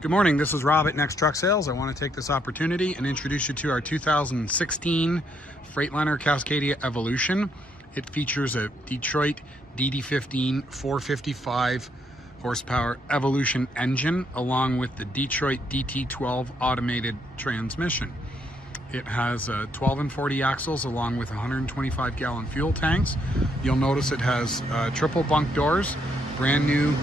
Good morning, this is Rob at Next Truck Sales. I want to take this opportunity and introduce you to our 2016 Freightliner Cascadia Evolution. It features a Detroit DD15 455 horsepower Evolution engine along with the Detroit DT12 automated transmission. It has 12 and 40 axles along with 125 gallon fuel tanks. You'll notice it has triple bunk doors, brand new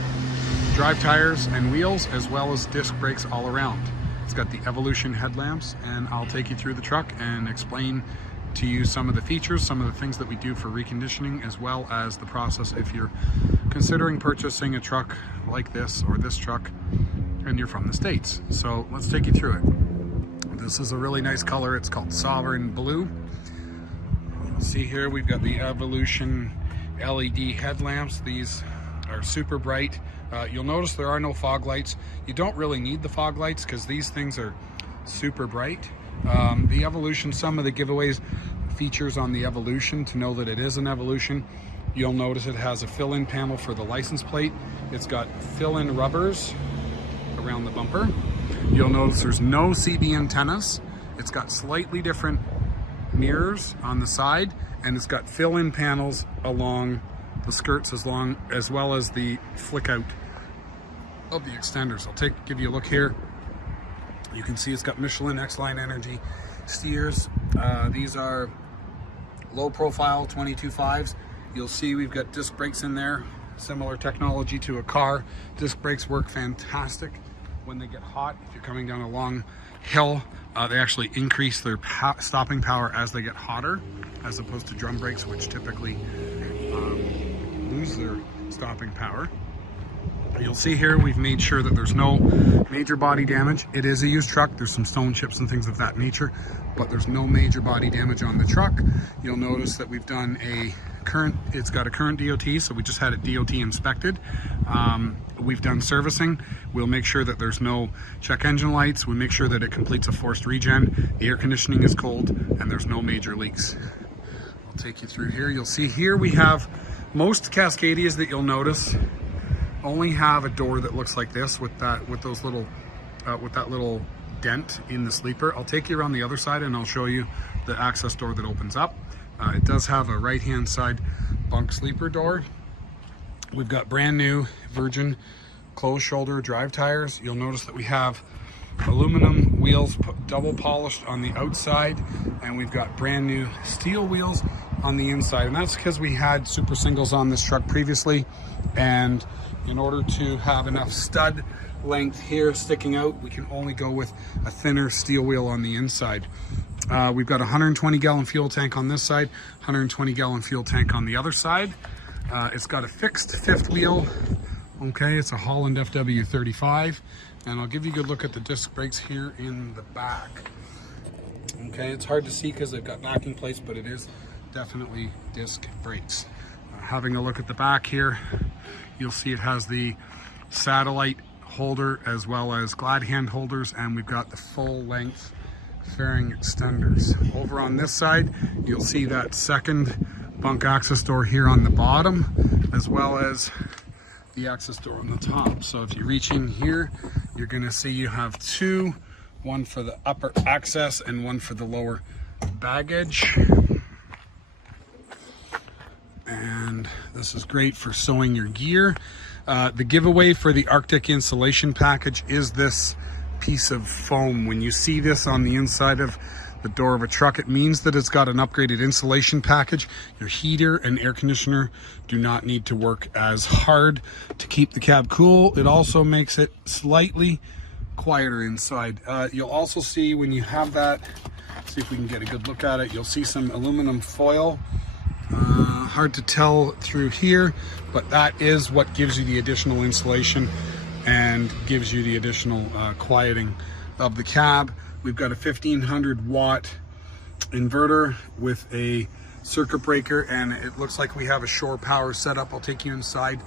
drive tires and wheels, as well as disc brakes all around. It's got the Evolution headlamps, and I'll take you through the truck and explain to you some of the features, some of the things that we do for reconditioning, as well as the process if you're considering purchasing a truck like this or this truck and you're from the States. So let's take you through it. This is a really nice color. It's called Sovereign Blue. You'll see here we've got the Evolution LED headlamps. These are super bright. You'll notice there are no fog lights. You don't really need the fog lights because these things are super bright. The Evolution, some of the giveaways features on the Evolution to know that it is an Evolution. You'll notice it has a fill-in panel for the license plate. It's got fill-in rubbers around the bumper. You'll notice there's no CB antennas. It's got slightly different mirrors on the side, and it's got fill-in panels along the skirts as well as the flick out of the extenders. I'll give you a look here. You can see it's got Michelin X-Line Energy steers. These are low profile 22.5s. You'll see we've got disc brakes in there, similar technology to a car. Disc brakes work fantastic when they get hot. If you're coming down a long hill, they actually increase their stopping power as they get hotter, as opposed to drum brakes, which typically lose their stopping power. You'll see here we've made sure that there's no major body damage. It is a used truck. There's some stone chips and things of that nature, but there's no major body damage on the truck. You'll notice that we've done it's got a current DOT, so we just had it DOT inspected. We've done servicing. We'll make sure that there's no check engine lights. We make sure that it completes a forced regen. The air conditioning is cold and there's no major leaks. I'll take you through here. You'll see here we have most Cascadias that you'll notice only have a door that looks like this with that little dent in the sleeper. I'll take you around the other side and I'll show you the access door that opens up. It does have a right hand side bunk sleeper door. We've got brand new virgin closed shoulder drive tires. You'll notice that we have aluminum wheels double polished on the outside, and we've got brand new steel wheels on the inside, and that's because we had super singles on this truck previously, and in order to have enough stud length here sticking out, we can only go with a thinner steel wheel on the inside. We've got a 120 gallon fuel tank on this side, 120 gallon fuel tank on the other side. It's got a fixed fifth wheel. Okay, it's a Holland FW35, and I'll give you a good look at the disc brakes here in the back. Okay, it's hard to see because they've got backing plates, but it is definitely disc brakes. Having a look at the back here, you'll see it has the satellite holder as well as glad hand holders, and we've got the full length fairing extenders. Over on this side, you'll see that second bunk access door here on the bottom, as well as the access door on the top. So if you reach in here, you're going to see you have two, one for the upper access and one for the lower baggage. And this is great for sewing your gear. The giveaway for the Arctic insulation package is this piece of foam. When you see this on the inside of the door of a truck, it means that it's got an upgraded insulation package. Your heater and air conditioner do not need to work as hard to keep the cab cool. It also makes it slightly quieter inside. You'll also see when you have that, see if we can get a good look at it, you'll see some aluminum foil. Hard to tell through here, but that is what gives you the additional insulation and gives you the additional quieting of the cab. We've got a 1500 watt inverter with a circuit breaker, and it looks like we have a shore power setup. I'll take you inside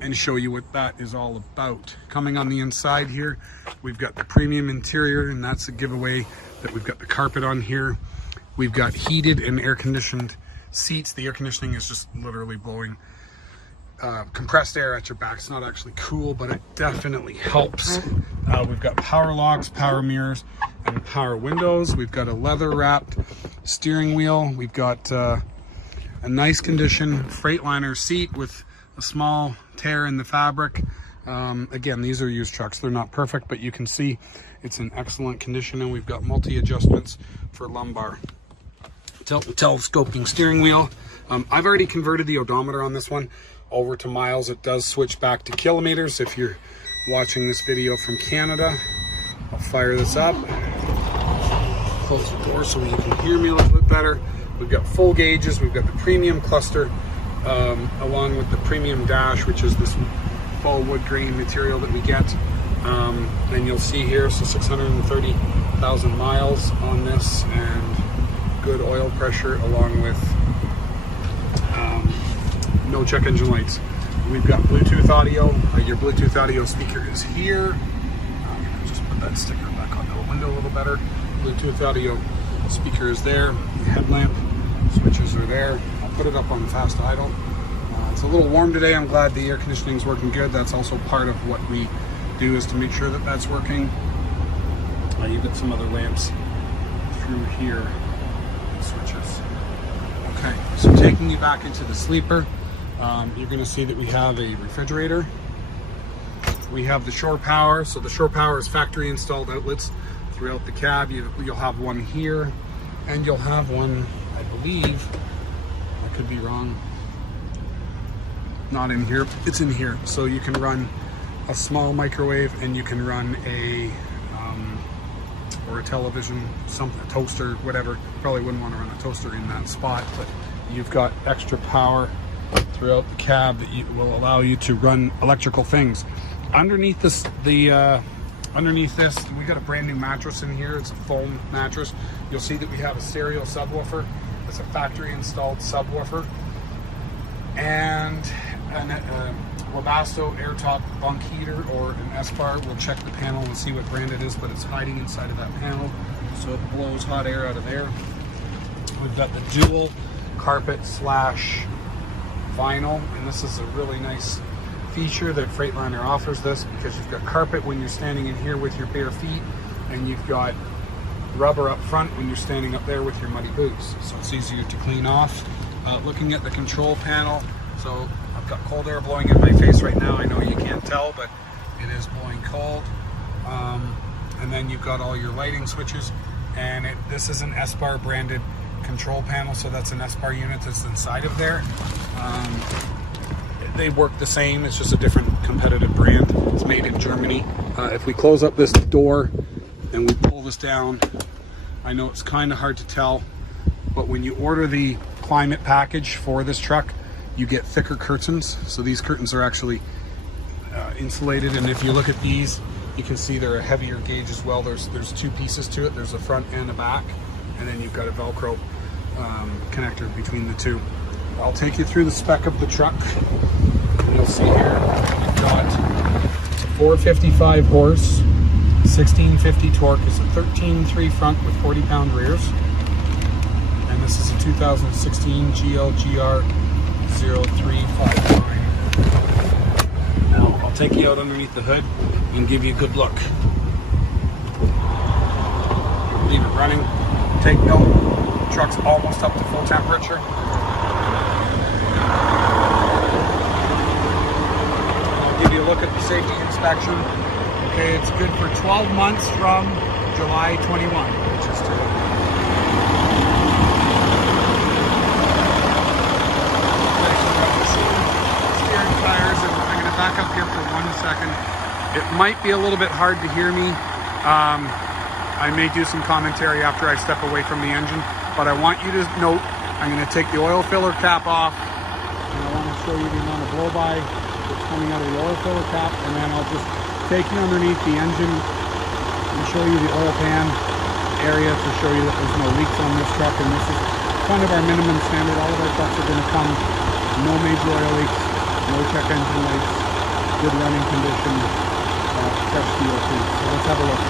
and show you what that is all about. Coming on the inside here, we've got the premium interior, and that's a giveaway that we've got the carpet on here. We've got heated and air conditioned seats. The air conditioning is just literally blowing compressed air at your back. It's not actually cool, but it definitely helps. We've got power locks, power mirrors, and power windows. We've got a leather wrapped steering wheel. We've got a nice condition Freightliner seat with a small tear in the fabric. Again, these are used trucks. They're not perfect, but you can see it's in excellent condition, and we've got multi-adjustments for lumbar. Telescoping steering wheel. I've already converted the odometer on this one over to miles. It does switch back to kilometers if you're watching this video from Canada. I'll fire this up. Close the door so you can hear me a little bit better. We've got full gauges. We've got the premium cluster along with the premium dash, which is this full wood grain material that we get. And you'll see here, so 630,000 miles on this, and good oil pressure, along with no check engine lights. We've got Bluetooth audio. Your Bluetooth audio speaker is here. I'm gonna just put that sticker back on the window a little better. Bluetooth audio speaker is there. The headlamp switches are there. I'll put it up on fast idle. It's a little warm today. I'm glad the air conditioning is working good. That's also part of what we do, is to make sure that that's working. You've got some other lamps through here, switches. Okay, so taking you back into the sleeper, you're going to see that we have a refrigerator. We have the shore power. So the shore power is factory installed outlets throughout the cab. You'll have one here, and you'll have one, I believe, I could be wrong, not in here, it's in here. So you can run a small microwave, and you can run a or a television, something, a toaster, whatever. Probably wouldn't want to run a toaster in that spot, but you've got extra power throughout the cab that will allow you to run electrical things. Underneath this, underneath this, we got a brand new mattress in here. It's a foam mattress. You'll see that we have a stereo subwoofer. It's a factory installed subwoofer, and a Webasto airtop bunk heater, or an S-bar. We'll check the panel and see what brand it is, but it's hiding inside of that panel, so it blows hot air out of there. We've got the dual carpet slash vinyl, and this is a really nice feature that Freightliner offers this, because you've got carpet when you're standing in here with your bare feet, and you've got rubber up front when you're standing up there with your muddy boots, so it's easier to clean off. Looking at the control panel, so I've got cold air blowing in my face right now. I know you can't tell, but it is blowing cold. And then you've got all your lighting switches, and this is an S-bar branded control panel, so that's an S-bar unit that's inside of there. They work the same, it's just a different competitive brand. It's made in Germany. If we close up this door and we pull this down, I know it's kind of hard to tell, but when you order the climate package for this truck, you get thicker curtains. So these curtains are actually insulated, and if you look at these, you can see they're a heavier gauge as well. There's two pieces to it. There's a front and a back, and then you've got a Velcro connector between the two. I'll take you through the spec of the truck. You'll see here we've got 455 horse, 1650 torque. It's a 13.3 front with 40-pound rears, and this is a 2016 GLGR 0359. Now I'll take you out underneath the hood and give you a good look. Leave it running. Take note, the truck's almost up to full temperature. I'll give you a look at the safety inspection. Okay, it's good for 12 months from July 21, which is today. Steering tires, and I'm going to back up here for 1 second. It might be a little bit hard to hear me. I may do some commentary after I step away from the engine, but I want you to note, I'm going to take the oil filler cap off, and I want to show you the amount of blow-by that's coming out of the oil filler cap, and then I'll just take you underneath the engine and show you the oil pan area to show you that there's no leaks on this truck. And this is kind of our minimum standard. All of our trucks are going to come no major oil leaks, no check engine lights, good running condition, fresh DOT. So let's have a look.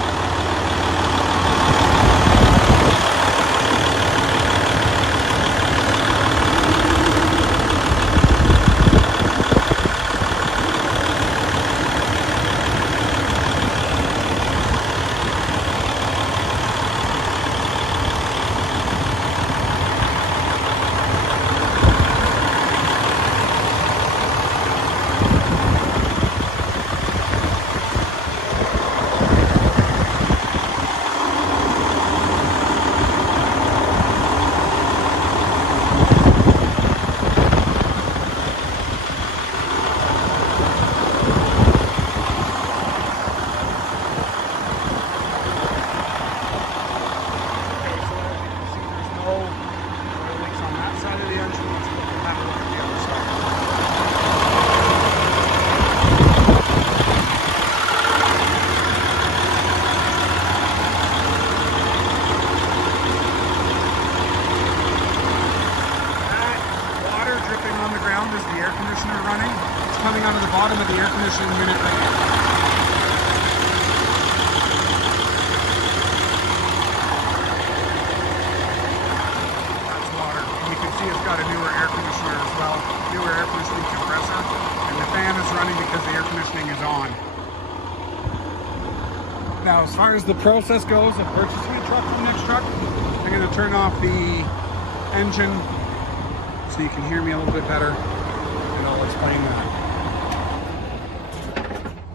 Now, as far as the process goes of purchasing a truck from Next Truck, I'm going to turn off the engine so you can hear me a little bit better, and I'll explain that.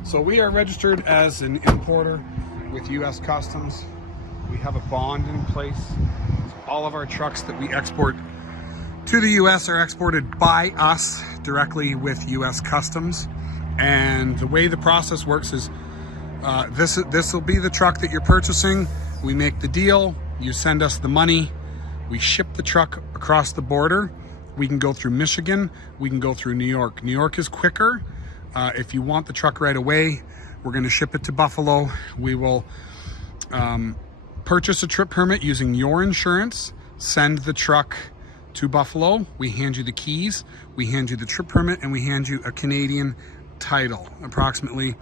So we are registered as an importer with U.S. Customs. We have a bond in place. All of our trucks that we export to the U.S. are exported by us directly with U.S. Customs. And the way the process works is this will be the truck that you're purchasing. We make the deal, you send us the money, we ship the truck across the border. We can go through Michigan, we can go through New York. New York is quicker. If you want the truck right away, we're going to ship it to Buffalo. We will purchase a trip permit using your insurance, send the truck to Buffalo. We hand you the keys, we hand you the trip permit, and we hand you a Canadian title. Approximately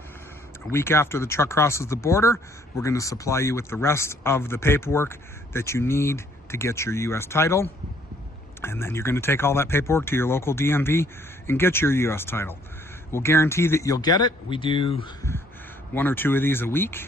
a week after the truck crosses the border, we're going to supply you with the rest of the paperwork that you need to get your U.S. title. And then you're going to take all that paperwork to your local DMV and get your U.S. title. We'll guarantee that you'll get it. We do 1 or 2 of these a week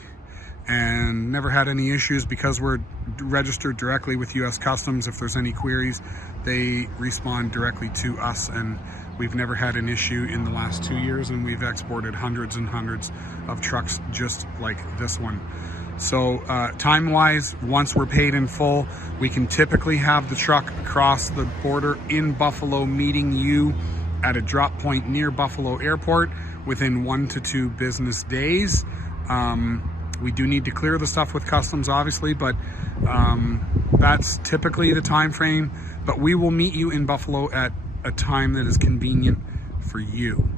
and never had any issues because we're registered directly with U.S. Customs. If there's any queries, they respond directly to us, and we've never had an issue in the last 2 years, and we've exported hundreds and hundreds of trucks just like this one. So time-wise, once we're paid in full, we can typically have the truck across the border in Buffalo, meeting you at a drop point near Buffalo Airport within 1 to 2 business days. We do need to clear the stuff with customs, obviously, but that's typically the time frame. But we will meet you in Buffalo at a time that is convenient for you.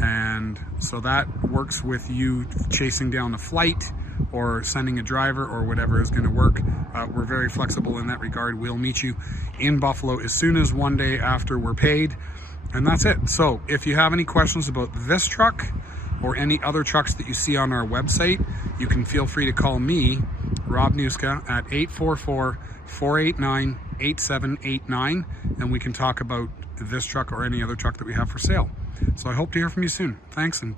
And so that works with you chasing down a flight or sending a driver or whatever is going to work. We're very flexible in that regard. We'll meet you in Buffalo as soon as 1 day after we're paid. And that's it. So if you have any questions about this truck or any other trucks that you see on our website, you can feel free to call me, Rob Nuska, at 844-489-8789, and we can talk about this truck or any other truck that we have for sale. So I hope to hear from you soon. Thanks, and